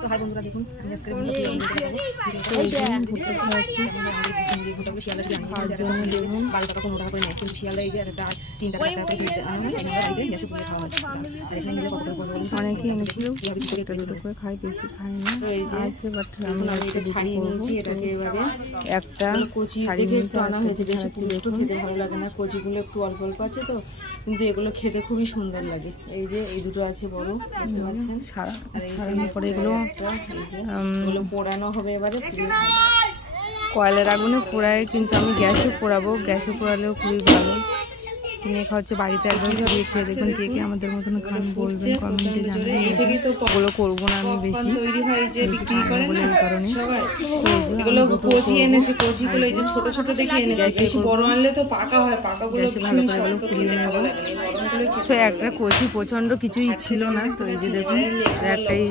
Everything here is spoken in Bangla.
তো হাই বন্ধুরা, দেখুন আমি আজকে খাওয়ার জন্য দেখুন 12 টাকা 15 টাকা করে নেয়, কিন্তু শিয়ালদা এই যে একটা 3 টাকা টাকা কিনতে আনা হয়, এই গ্যাসে পুড়িয়ে খাওয়া হয়। আর এখানে মিলে কত করে অনেকে এনেছিল, একটা দুটো করে খাই, বেশি খাই না। তো এই যে আছে বাট আমি এটা ছাড়িয়ে নিয়েছি, এটাকে এবারে একটা কচি দেখে একটু আনা হয়েছে, বেশি পুষ্ট খেতে ভালো লাগে না, কচিগুলো একটু অল্প অল্প আছে তো, কিন্তু এগুলো খেতে খুবই সুন্দর লাগে। এই যে এই দুটো আছে বড়, দেখতে পাচ্ছেন। আর এই যে পরে এগুলো এগুলো পোড়ানো হবে এবারে, কয়লার আগুনে পোড়ায়, কিন্তু আমি গ্যাসে পোড়াবো। গ্যাসে পোড়ালেও খুবই ভালো। কিনে খাওয়া হচ্ছে বাড়িতে একদম ঝরিয়ে খেয়ে দেখুন, কে কে আমাদের মতন খান বলবেন কমেন্টে জানাবেন। এই থেকেই তো ওগুলো করবো না আমি বেশি, তৈরি হয় যে বিক্রি করে বলে না এই কারণে সবাই। এগুলো কচি এনেছে, কচিগুলো এই যে ছোট ছোট দেখে এনেছে, বেশি বড় আনলে তো পাকা হয়, পাকাগুলো ভালো করে এগুলো পুড়িয়ে নেব। তো একটা কচি প্রচন্ড কিছুই ছিল না, তো এই যে দেখুন একটাই